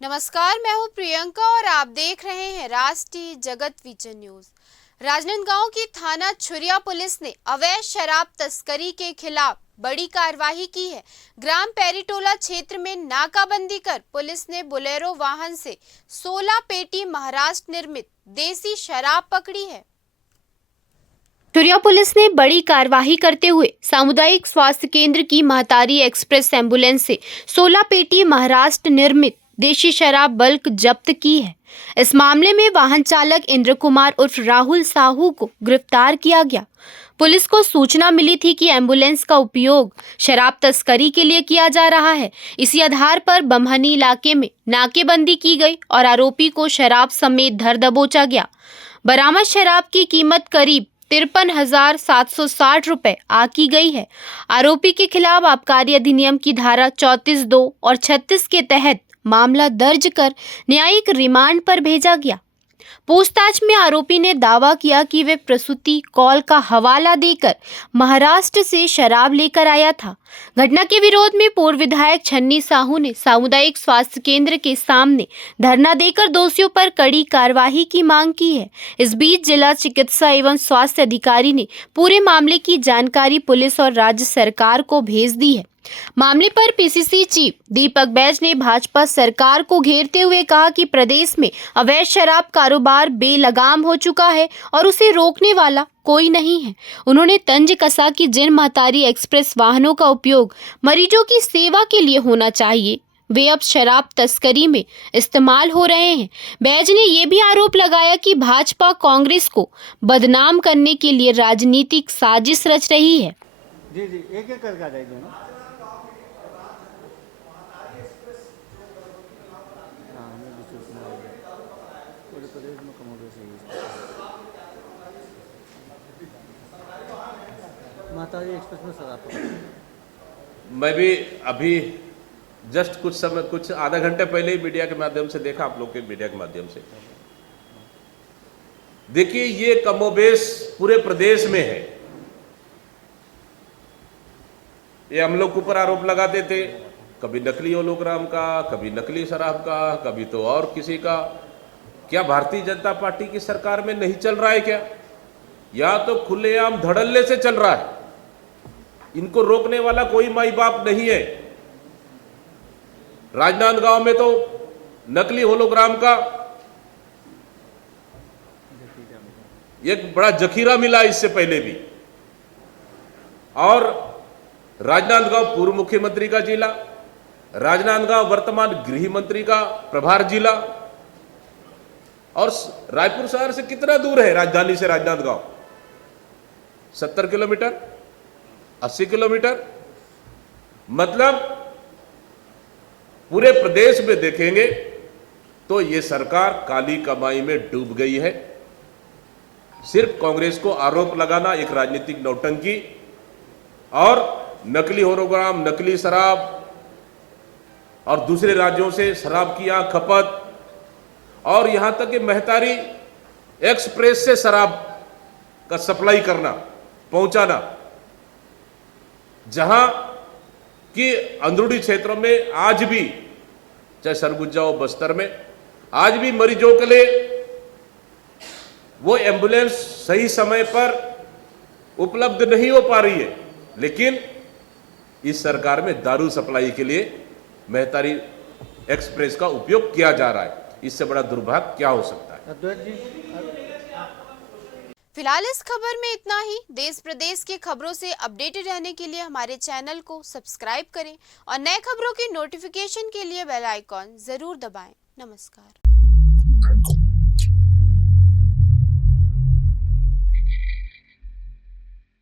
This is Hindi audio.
नमस्कार, मैं हूं प्रियंका और आप देख रहे हैं राष्ट्रीय जगत विजन न्यूज। राजनांदगांव की थाना छुरिया पुलिस ने अवैध शराब तस्करी के खिलाफ बड़ी कार्रवाई की है। ग्राम पेरीटोला क्षेत्र में नाकाबंदी कर पुलिस ने बोलेरो वाहन से 16 पेटी महाराष्ट्र निर्मित देसी शराब पकड़ी है। छुरिया पुलिस ने बड़ी कार्रवाई करते हुए सामुदायिक स्वास्थ्य केंद्र की महतारी एक्सप्रेस एम्बुलेंस से 16 पेटी महाराष्ट्र निर्मित देशी शराब बल्क जब्त की है। इस मामले में वाहन चालक इंद्र कुमार उर्फ राहुल साहू को गिरफ्तार किया गया। पुलिस को सूचना मिली थी कि एम्बुलेंस का उपयोग शराब तस्करी के लिए किया जा रहा है। इसी आधार पर बमहनी इलाके में नाकेबंदी की गई और आरोपी को शराब समेत धर दबोचा गया। बरामद शराब की कीमत करीब 53,760 रुपए आकी गई है। आरोपी के खिलाफ आबकारी अधिनियम की धारा 34(2) और 36 के तहत मामला दर्ज कर न्यायिक रिमांड पर भेजा गया। पूछताछ में आरोपी ने दावा किया कि वे प्रसूति कॉल का हवाला देकर महाराष्ट्र से शराब लेकर आया था। घटना के विरोध में पूर्व विधायक छन्नी साहू ने सामुदायिक स्वास्थ्य केंद्र के सामने धरना देकर दोषियों पर कड़ी कार्रवाई की मांग की है। इस बीच जिला चिकित्सा एवं स्वास्थ्य अधिकारी ने पूरे मामले की जानकारी पुलिस और राज्य सरकार को भेज दी है। मामले पर पीसीसी चीफ दीपक बैज ने भाजपा सरकार को घेरते हुए कहा कि प्रदेश में अवैध शराब कारोबार बेलगाम हो चुका है और उसे रोकने वाला कोई नहीं है। उन्होंने तंज कसा कि जिन महतारी एक्सप्रेस वाहनों का उपयोग मरीजों की सेवा के लिए होना चाहिए वे अब शराब तस्करी में इस्तेमाल हो रहे हैं। बैज ने यह भी आरोप लगाया कि भाजपा कांग्रेस को बदनाम करने के लिए राजनीतिक साजिश रच रही है। जी एक एक करके आ जाइए दोनों। प्रदेश में महतारी एक्सप्रेस में शराब। मैं भी अभी जस्ट कुछ आधा घंटे पहले ही मीडिया के माध्यम से देखा, आप लोग के मीडिया के माध्यम से। देखिए, ये कमोबेश पूरे प्रदेश में है। ये हम लोग के ऊपर आरोप लगाते थे, कभी नकली होलोग्राम का, कभी नकली शराब का, कभी तो और किसी का। क्या भारतीय जनता पार्टी की सरकार में नहीं चल रहा है क्या? या तो खुलेआम धड़ल्ले से चल रहा है। इनको रोकने वाला कोई माई बाप नहीं है। राजनांदगांव में तो नकली होलोग्राम का एक बड़ा जखीरा मिला इससे पहले भी। और राजनांदगांव पूर्व मुख्यमंत्री का जिला, राजनांदगांव वर्तमान गृह मंत्री का प्रभार जिला, और रायपुर शहर से कितना दूर है राजधानी से राजनांदगांव? 70 kilometre, 80 kilometre. मतलब पूरे प्रदेश में देखेंगे तो ये सरकार काली कमाई में डूब गई है। सिर्फ कांग्रेस को आरोप लगाना एक राजनीतिक नौटंकी, और नकली होलोग्राम, नकली शराब और दूसरे राज्यों से शराब की यहाँ खपत, और यहां तक कि महतारी एक्सप्रेस से शराब का सप्लाई करना, पहुंचाना, जहां कि अंदरूनी क्षेत्रों में आज भी, चाहे सरगुजा हो, बस्तर में आज भी मरीजों के लिए वो एम्बुलेंस सही समय पर उपलब्ध नहीं हो पा रही है। लेकिन इस सरकार में दारू सप्लाई के लिए महतारी एक्सप्रेस का उपयोग किया जा रहा है। इससे बड़ा दुर्भाग्य क्या हो सकता है? फिलहाल इस खबर में इतना ही। देश प्रदेश की खबरों से अपडेटेड रहने के लिए हमारे चैनल को सब्सक्राइब करें और नए खबरों की नोटिफिकेशन के लिए बेल आइकॉन जरूर दबाएं। नमस्कार।